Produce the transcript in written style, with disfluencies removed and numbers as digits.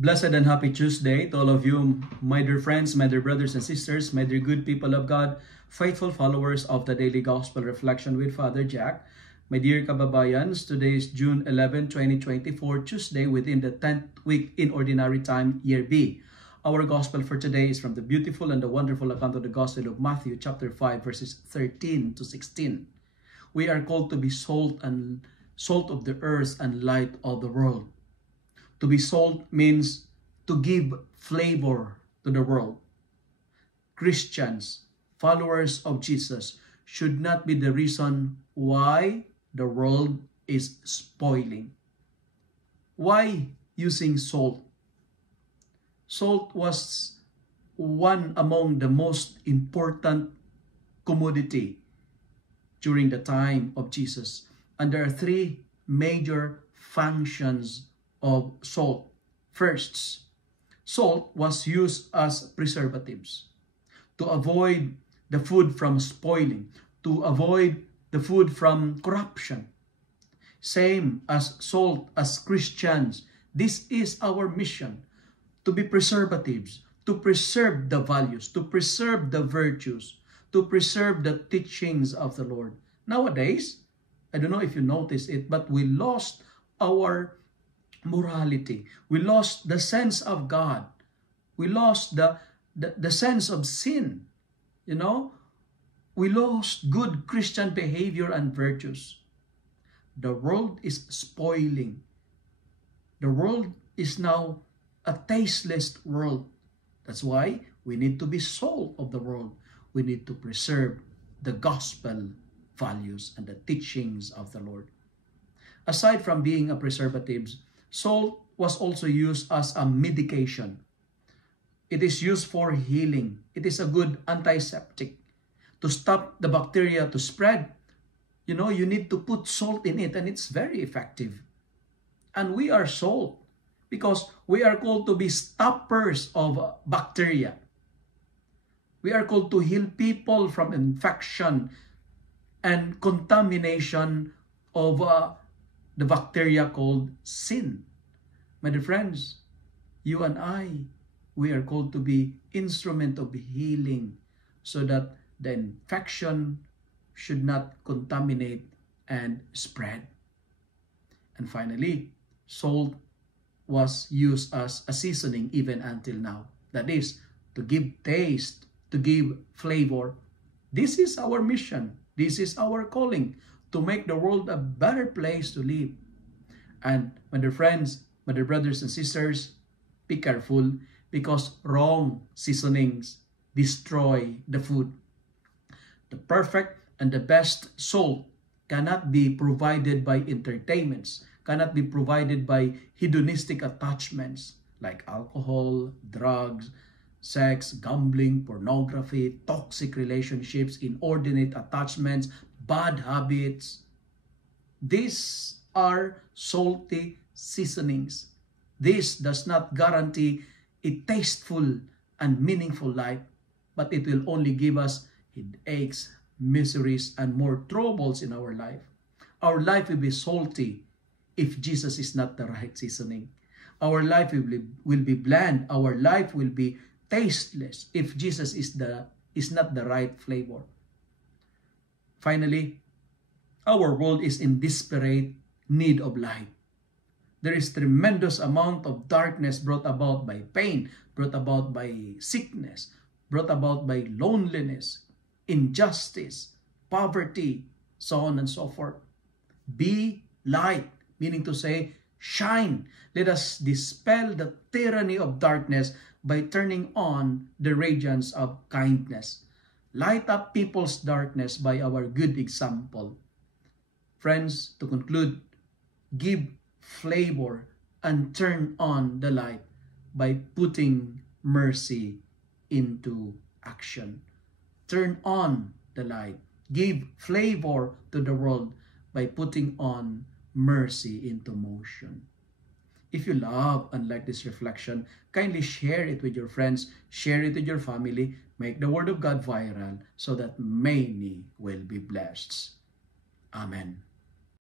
Blessed and happy Tuesday to all of you, my dear friends, my dear brothers and sisters, my dear good people of God, faithful followers of the Daily Gospel Reflection with Father Jack. My dear kababayans, today is June 11, 2024, Tuesday within the 10th week in Ordinary Time, Year B. Our Gospel for today is from the beautiful and the wonderful account of the Gospel of Matthew, chapter 5, verses 13 to 16. We are called to be salt of the earth and light of the world. To be salt means to give flavor to the world. Christians, followers of Jesus, should not be the reason why the world is spoiling. Why using salt? Salt was one among the most important commodity during the time of Jesus. And there are three major functions of salt. First, salt was used as preservatives to avoid the food from spoiling, to avoid the food from corruption. Same as salt as Christians, this is our mission, to be preservatives, to preserve the values, to preserve the virtues, to preserve the teachings of the Lord. Nowadays, I don't know if you notice it, but we lost our morality. We lost the sense of God. We lost the sense of sin. You know, we lost good Christian behavior and virtues. The world is spoiling. The world is now a tasteless world. That's why we need to be salt of the world. We need to preserve the gospel values and the teachings of the Lord. Aside from being a preservative, salt was also used as a medication. It is used for healing. It is a good antiseptic. To stop the bacteria to spread, you need to put salt in it, and it's very effective. And we are salt because we are called to be stoppers of bacteria. We are called to heal people from infection and contamination of the bacteria called sin. My dear friends, you and I, we are called to be instrument of healing so that the infection should not contaminate and spread. And finally, salt was used as a seasoning even until now. That is, to give taste, to give flavor. This is our mission. This is our calling, to make the world a better place to live. And my dear friends, my dear brothers and sisters, be careful because wrong seasonings destroy the food. The perfect and the best salt cannot be provided by entertainments, cannot be provided by hedonistic attachments like alcohol, drugs, sex, gambling, pornography, toxic relationships, inordinate attachments, bad habits. These are salty seasonings. This does not guarantee a tasteful and meaningful life, but it will only give us headaches, miseries, and more troubles in our life. Our life will be salty if Jesus is not the right seasoning. Our life will be bland. Our life will be tasteless if Jesus is not the right flavor. Finally, our world is in desperate need of light. There is tremendous amount of darkness brought about by pain, brought about by sickness, brought about by loneliness, injustice, poverty, so on and so forth. Be light, meaning to say, shine. Let us dispel the tyranny of darkness by turning on the radiance of kindness. Light up people's darkness by our good example. Friends, to conclude, give flavor and turn on the light by putting mercy into action. Turn on the light. Give flavor to the world by putting on mercy into motion. If you love and like this reflection, kindly share it with your friends, share it with your family, make the Word of God viral so that many will be blessed. Amen.